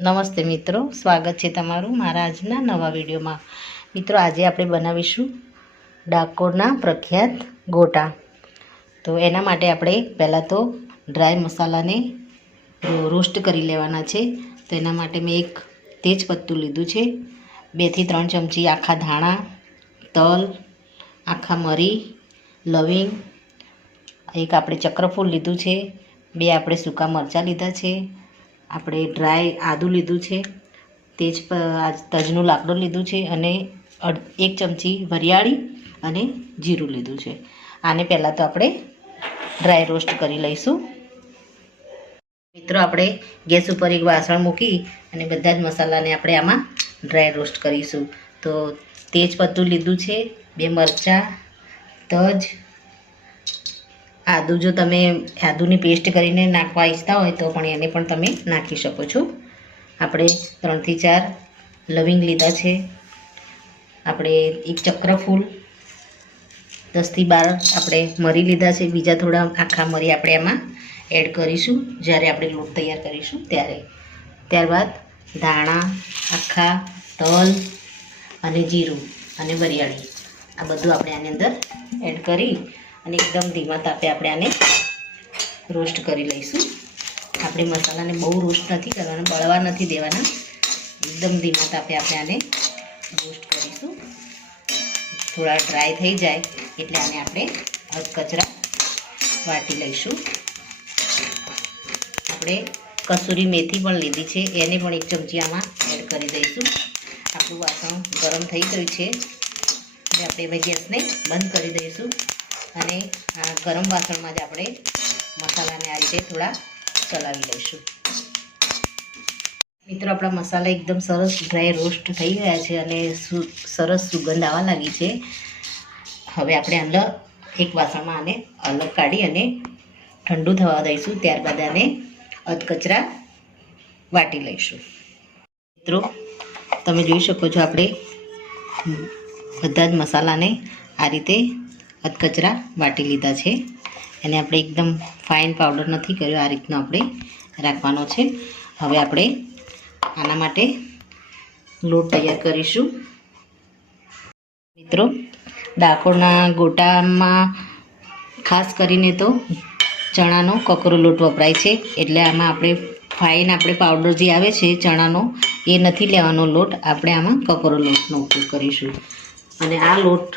નમસ્તે મિત્રો, સ્વાગત છે તમારું મારા આજના નવા વિડીયોમાં। મિત્રો, આજે આપણે બનાવીશું ડાકોરના પ્રખ્યાત ગોટા। તો એના માટે આપણે પહેલાં તો ડ્રાય મસાલાને રોસ્ટ કરી લેવાના છે। તો એના માટે મેં એક તેજ પત્તું લીધું છે, 2 થી 3 ચમચી આખા ધાણા, તલ, આખા મરી, લવિંગ, એક આપણે ચક્રફૂલ લીધું છે, 2 આપણે સૂકા મરચાં લીધા છે, આપણે ડ્રાય આદું લીધું છે, તજનું લાકડું લીધું છે અને 1 ચમચી વરિયાળી અને જીરું લીધું છે। આને પહેલાં તો આપણે ડ્રાય રોસ્ટ કરી લઈશું। મિત્રો, આપણે ગેસ ઉપર એક વાસણ મૂકી અને બધા જ મસાલાને આપણે આમાં ડ્રાય રોસ્ટ કરીશું। તો તેજ પત્તું લીધું છે, 2 મરચાં, તજ, આદું, જો તમે આદુની પેસ્ટ કરીને નાખવા ઈચ્છતા હોય તો પણ એને પણ તમે નાખી શકો છો। આપણે 3 થી 4 લવિંગ લીધા છે, આપણે એક ચક્રફૂલ, 10 થી 12 આપણે મરી લીધા છે, બીજા થોડા આખા મરી આપણે એમાં એડ કરીશું જ્યારે આપણે લોટ તૈયાર કરીશું ત્યારે। ત્યારબાદ ધાણા, આખા, તલ અને જીરું અને વરિયાળી, આ બધું આપણે આની અંદર એડ કરી અને એકદમ ધીમા તાપે આપણે આને રોસ્ટ કરી લઈશું। આપણે મસાલાને બહુ રોસ્ટ નથી કરવાના, બળવા નથી દેવાના, એકદમ ધીમા તાપે આપણે આને રોસ્ટ કરીશું। થોડા ડ્રાય થઈ જાય એટલે આને આપણે અધકચરા વાટી લઈશું। આપણે કસૂરી મેથી પણ લીધી છે, એને પણ 1 ચમચી આમાં એડ કરી દઈશું। આપણું વાસણ ગરમ થઈ ગયું છે એટલે આપણે હવે ગેસને બંધ કરી દઈશું અને આ ગરમ વાસણમાં જ આપણે મસાલાને આ રીતે થોડા ચલાવી લઈશું। મિત્રો, આપણા મસાલા એકદમ સરસ ડ્રાય રોસ્ટ થઈ ગયા છે અને સરસ સુગંધ આવવા લાગી છે। હવે આપણે અંદર એક વાસણમાં આને અલગ કાઢી અને ઠંડુ થવા દઈશું, ત્યારબાદ આને અધકચરા વાટી લઈશું। મિત્રો, તમે જોઈ શકો છો આપણે બધા જ મસાલાને આ રીતે અધકચરા વાટી લીધા છે। એને આપણે એકદમ ફાઇન પાવડર નથી કર્યો, આ રીતનો આપણે રાખવાનો છે। હવે આપણે આના માટે લોટ તૈયાર કરીશું। મિત્રો, ડાકોરના ગોટામાં ખાસ કરીને તો ચણાનો કકરો લોટ વપરાય છે, એટલે આમાં આપણે ફાઇન પાવડર જે આવે છે ચણાનો એ નથી લેવાનો લોટ, આપણે આમાં કકરો લોટનો ઉપયોગ કરીશું। અને આ લોટ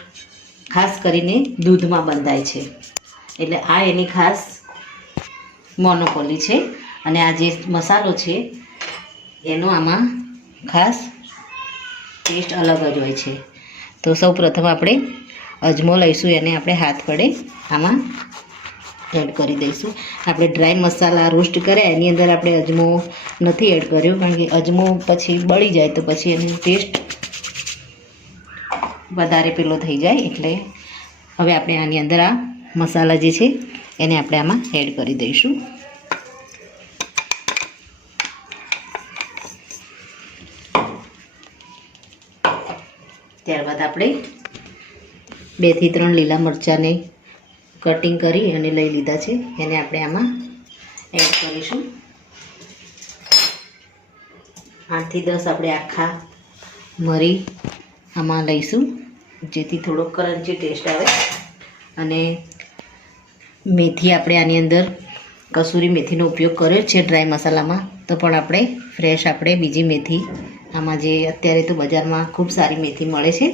ખાસ કરીને દૂધમાં બંધાય છે, એટલે આ એની ખાસ મોનોપોલી છે। અને આ જે મસાલો છે એનો આમાં ખાસ ટેસ્ટ અલગ જ હોય છે। તો સૌ પ્રથમ આપણે અજમો લઈશું, એને આપણે હાથ વડે આમાં એડ કરી દઈશું। આપણે ડ્રાય મસાલા રોસ્ટ કર્યા એની અંદર આપણે અજમો નથી એડ કર્યો, કારણ કે અજમો પછી બળી જાય તો પછી એનો ટેસ્ટ વધારે પેલો થઈ જાય, એટલે હવે આપણે આની અંદર આ મસાલા જે છે એને આપણે આમાં એડ કરી દઈશું। ત્યારબાદ આપણે 2 થી 3 લીલા મરચાંને કટિંગ કરી અને લઈ લીધા છે, એને આપણે આમાં એડ કરીશું। 8 થી 10 આપણે આખા મરી આમાં લઈશું, જેથી થોડો કરંચી ટેસ્ટ આવે। અને મેથી આપણે આની અંદર કસૂરી મેથીનો ઉપયોગ કર્યો છે ડ્રાય મસાલામાં, તો પણ આપણે ફ્રેશ આપણે બીજી મેથી આમાં જે અત્યારે તો બજારમાં ખૂબ સારી મેથી મળે છે,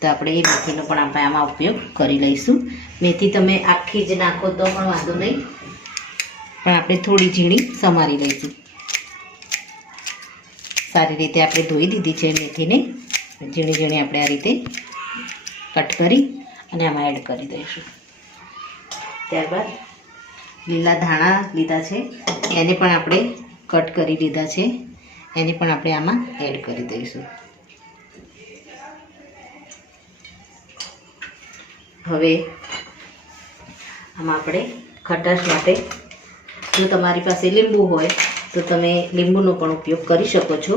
તો આપણે એ મેથીનો પણ આપણે આમાં ઉપયોગ કરી લઈશું। મેથી તમે આખી જ નાખો તો પણ વાંધો નહીં, પણ આપણે થોડી ઝીણી સમારી લઈશું। સારી રીતે આપણે ધોઈ દીધી છે મેથીને, ઝીણી ઝીણી આપણે આ રીતે કટ કરી અને આમાં એડ કરી દઈશું। ત્યારબાદ લીલા ધાણા લીધા છે, એને પણ આપણે કટ કરી લીધા છે, એને પણ આપણે આમાં એડ કરી દઈશું। હવે આમાં આપણે ખટાશ માટે, જો તમારી પાસે લીંબુ હોય તો તમે લીંબુનો પણ ઉપયોગ કરી શકો છો,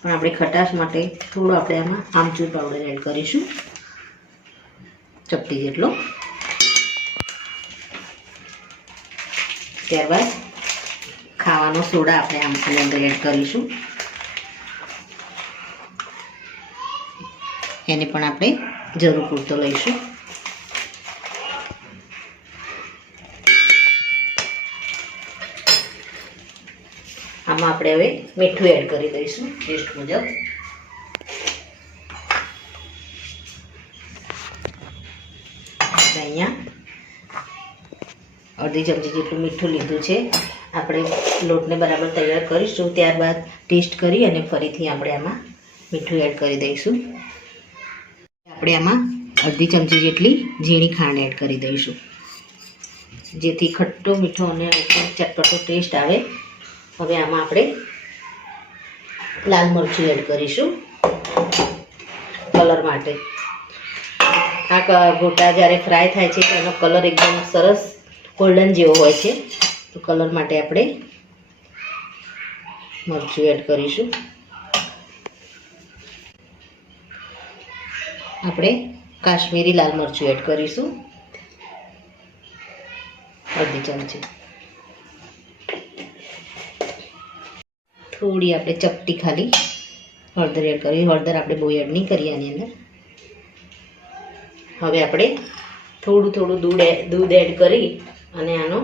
પણ આપણે ખટાશ માટે થોડો આપણે આમાં આમચૂર પાવડર એડ કરીશું, ચપટી જેટલો। ત્યારબાદ ખાવાનો સોડા આપણે આની અંદર એડ કરીશું। એને પણ આપણે જરૂર પૂરતો લઈશું. આમાં આપણે હવે મીઠું એડ કરી દઈશું ટેસ્ટ મુજબ. અહીંયા અડધી ચમચી જેટલું મીઠું લીધું છે. આપણે લોટને બરાબર તૈયાર કરીશું, ત્યારબાદ ટેસ્ટ કરી અને ફરીથી આપણે આમાં મીઠું એડ કરી દઈશું. આપણે આમાં અડધી ચમચી જેટલી ઝીણી ખાંડ એડ કરી દઈશું, જેથી ખટ્ટો મીઠો અને ચટપટો ટેસ્ટ આવે. હવે આમાં આપણે લાલ મરચું એડ કરીશું કલર માટે. આ ગોટા જ્યારે ફ્રાય થાય છે તો એનો કલર એકદમ સરસ ગોલ્ડન જેવો હોય છે, તો કલર માટે આપણે મરચું એડ કરીશું. આપણે કાશ્મીરી લાલ મરચું એડ કરીશું અડધી ચમચી. થોડી આપણે ચપટી ખાલી હળદર એડ કરી. હળદર આપણે બહુ એડ નહીં કરીએ આની અંદર. હવે આપણે થોડું દૂધ એડ કરી અને આનો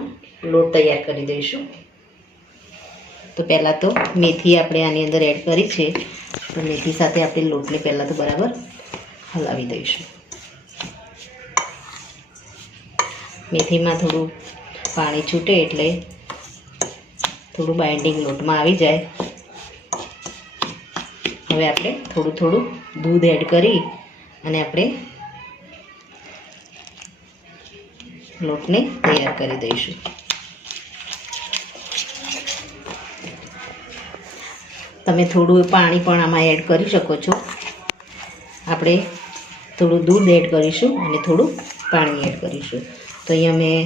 લોટ તૈયાર કરી દઈશું. તો પહેલાં તો મેથી આપણે આની અંદર એડ કરી છે, તો મેથી સાથે આપણે લોટને પહેલાં તો બરાબર હલાવી દઈશું. મેથીમાં થોડું પાણી છૂટે એટલે થોડું બાઇન્ડિંગ લોટમાં આવી જાય. હવે આપણે થોડું દૂધ એડ કરી અને આપણે લોટને તૈયાર કરી દઈશું. તમે થોડું પાણી પણ આમાં એડ કરી શકો છો. આપણે થોડું દૂધ એડ કરીશું અને થોડું પાણી એડ કરીશું. તો અહીંયા મેં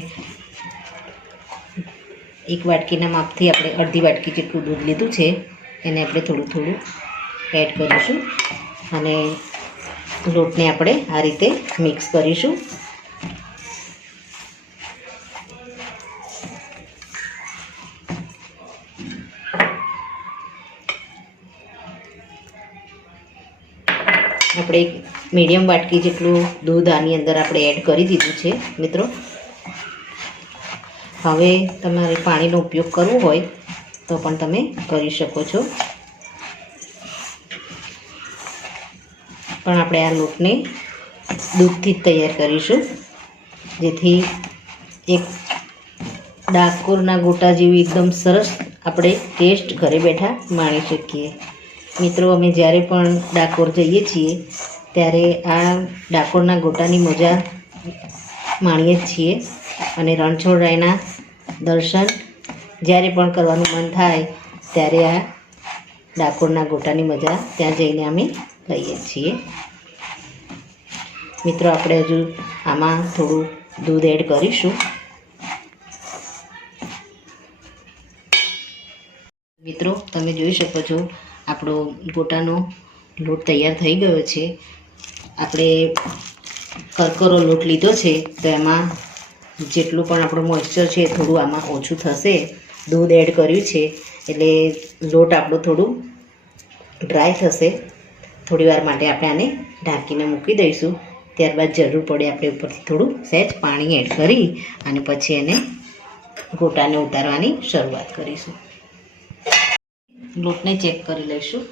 એક વાટકીના માપથી આપણે અડધી વાટકી જેટલું દૂધ લીધું છે, એને આપણે થોડું એડ કરીશું અને લોટને આપણે આ રીતે મિક્સ કરીશું. આપણે એક મીડિયમ વાટકી જેટલું દૂધ આની અંદર આપણે એડ કરી દીધું છે મિત્રો. હવે તમારે પાણીનો ઉપયોગ કરવો હોય તો પણ તમે કરી શકો છો, પણ આપણે આ લોટને દૂધથી જ તૈયાર કરીશું, જેથી એક ડાકોરના ગોટા જેવી એકદમ સરસ આપણે ટેસ્ટ ઘરે બેઠા માણી શકીએ. મિત્રો, અમે જ્યારે પણ ડાકોર જઈએ છીએ ત્યારે આ ડાકોરના ગોટાની મજા માણીએ જ છીએ. અને રણછોડરાયના દર્શન જ્યારે પણ કરવાનું મન થાય ત્યારે આ ડાકોરના ગોટાની મજા ત્યાં જઈને અમે લઈએ છીએ. મિત્રો, આપણે હજુ આમાં થોડું દૂધ એડ કરીશું. મિત્રો, તમે જોઈ શકો છો આપણો ગોટાનો લોટ તૈયાર થઈ ગયો છે. આપણે કરકરો લોટ લીધો છે, તો એમાં જેટલું પણ આપણું મોઇશ્ચર છે થોડું આમાં ઓછું થશે. દૂધ એડ કર્યું છે એટલે લોટ આપણો થોડું ડ્રાય થશે. થોડી વાર માટે આપણે આને ઢાંકીને મૂકી દઈશું. ત્યારબાદ જરૂર પડે આપણે ઉપરથી થોડું સહેજ પાણી એડ કરી અને પછી એને ગોટાને ઉતારવાની શરૂઆત કરીશું. લોટને ચેક કરી લઈશું.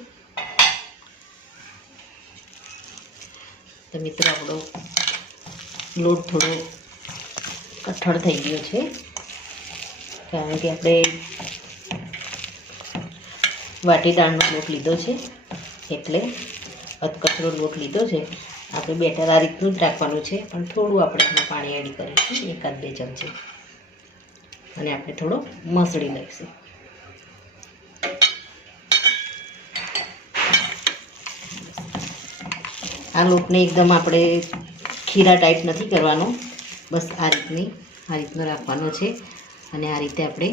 તો મિત્રો, આપણો લોટ થોડો કઠણ થઈ ગયો છે, કારણ કે આપણે વાટીદાળનો લોટ લીધો છે એટલે અધકચરો લોટ લીધો છે. આપણે બેટર આ રીતનું જ રાખવાનું છે, પણ થોડું આપણે એમાં પાણી એડ કરીશું, 1-2 ચમચી, અને આપણે થોડો મસળી લઈશું. આ લોટને એકદમ આપણે ખીરા ટાઈપ નથી કરવાનો, બસ આ રીતનો રાખવાનો છે. અને આ રીતે આપણે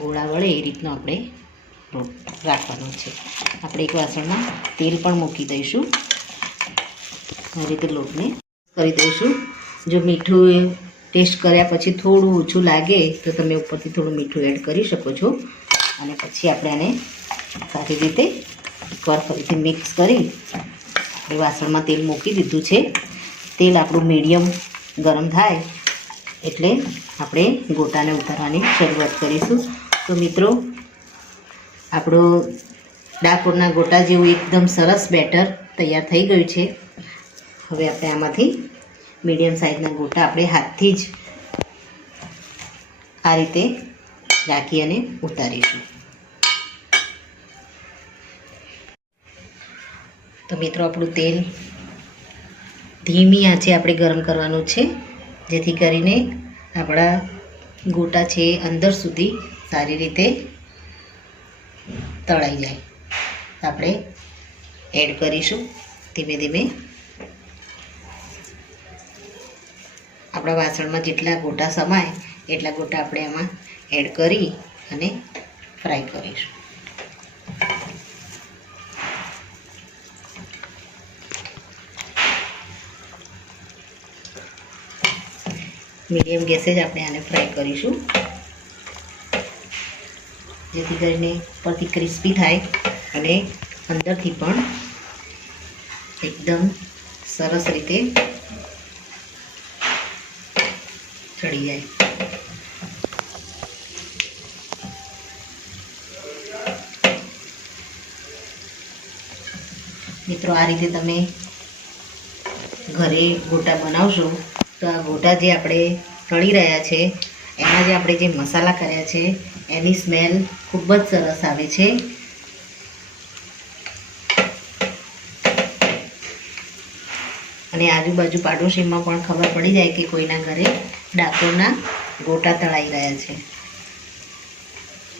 ગોળા વળે એ રીતનો આપણે લોટ રાખવાનો છે. આપણે એક વાસણમાં તેલ પણ મૂકી દઈશું. આ રીતે લોટને કરી દઈશું. જો મીઠું ટેસ્ટ કર્યા પછી થોડું ઓછું લાગે તો તમે ઉપરથી થોડું મીઠું એડ કરી શકો છો. અને પછી આપણે આને સારી રીતે એકવાર ફરીથી મિક્સ કરી આપણે વાસણમાં તેલ મૂકી દીધું છે. તેલ આપણું મીડિયમ ગરમ થાય એટલે આપણે ગોટાને ઉતારવાની શરૂઆત કરીશું. તો મિત્રો, આપણો ડાકોરના ગોટા જેવું એકદમ સરસ બેટર તૈયાર થઈ ગયું છે. હવે આપણે આમાંથી મીડિયમ સાઇઝના ગોટા આપણે હાથથી જ આ રીતે રાખી અને ઉતારીશું. તો મિત્રો, આપણું તેલ ધીમી આંચે આપણે ગરમ કરવાનું છે, જેથી કરીને આપણા ગોટા છે અંદર સુધી સારી રીતે તળાઈ જાય. આપણે એડ કરીશું ધીમે ધીમે. આપણા વાસણમાં જેટલા ગોટા સમાય એટલા ગોટા આપણે એમાં એડ કરી અને ફ્રાય કરીશું. મીડિયમ ગેસે જ આપણે આને ફ્રાય કરીશું, જેથી કરીને ઉપરથી ક્રિસ્પી થાય અને અંદરથી પણ એકદમ સરસ રીતે ચડી જાય. મિત્રો, આ રીતે તમે ઘરે ગોટા બનાવશો તો આ ગોટા જે આપણે તળી રહ્યા છે એમાં જે આપણે જે મસાલા કર્યા છે એની સ્મેલ ખૂબ જ સરસ આવે છે. અને આજુબાજુ પાડોશીમાં પણ ખબર પડી જાય કે કોઈના ઘરે ડાકોરના ગોટા તળાઈ રહ્યા છે.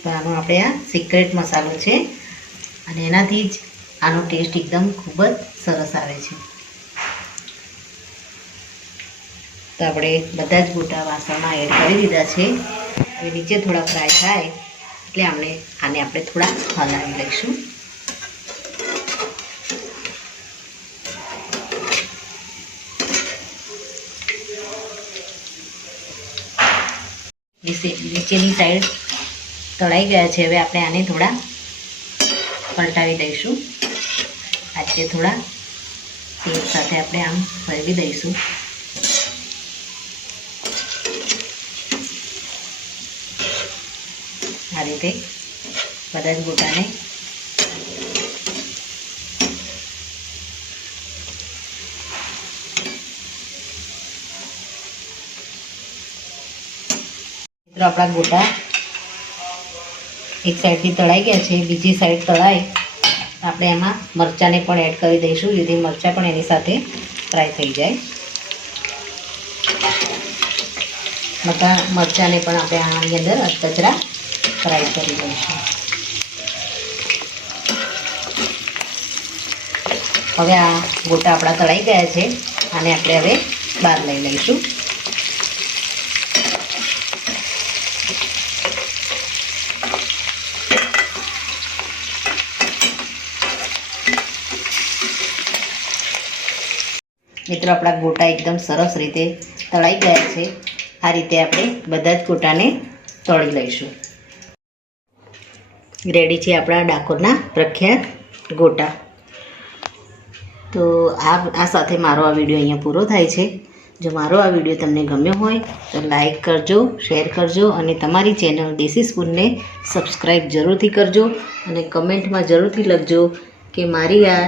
તો આનો આપણે આ સિક્રેટ મસાલો છે અને એનાથી જ આનો ટેસ્ટ એકદમ ખૂબ જ સરસ આવે છે. તો આપણે બધા જ ગોટા વાસણમાં એડ કરી દીધા છે. હવે નીચે થોડા ફ્રાય થાય એટલે આને આપણે થોડા હલાવી લઈશું. નીચેની સાઈડ તળાઈ ગયા છે. હવે આપણે આને થોડા પલટાવી દઈશું. આજે થોડા તેલ સાથે આપણે આમ ફેરવી દઈશું. આ રીતે બધા જ ગોટાને મિત્રો, આપણા ગોટા એક સાઈડથી તળાઈ ગયા છે. બીજી સાઈડ તળાય આપણે એમાં મરચાંને પણ એડ કરી દઈશું, જેથી મરચાં પણ એની સાથે ફ્રાય થઈ જાય. મરચાંને પણ આપણે આની અંદર અધકચરા ફ્રાય કરી દઈશું. હવે આ ગોટા આપણા તળાઈ ગયા છે. આને આપણે હવે બહાર લઈ લઈશું. મિત્રો, આપણા ગોટા એકદમ સરસ રીતે તળાઈ ગયા છે. આ રીતે આપણે બધા જ ગોટાને તળી લઈશું. રેડી છે આપણા ડાકોરના પ્રખ્યાત ગોટા. તો આ સાથે મારો આ વિડીયો અહીંયા પૂરો થાય છે. જો મારો આ વિડીયો તમને ગમ્યો હોય તો લાઈક કરજો, શેર કરજો અને તમારી ચેનલ દેશી સ્પૂનને સબસ્ક્રાઈબ જરૂરથી કરજો અને કમેન્ટમાં જરૂરથી લખજો કે મારી આ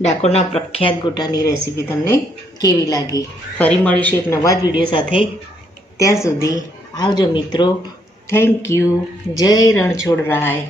ડાકોરના પ્રખ્યાત ગોટાની રેસીપી તમને કેવી લાગી. ફરી મળીશું એક નવા જ વિડીયો સાથે. ત્યાં સુધી આવજો મિત્રો. Thank you. જય રણછોડરાય.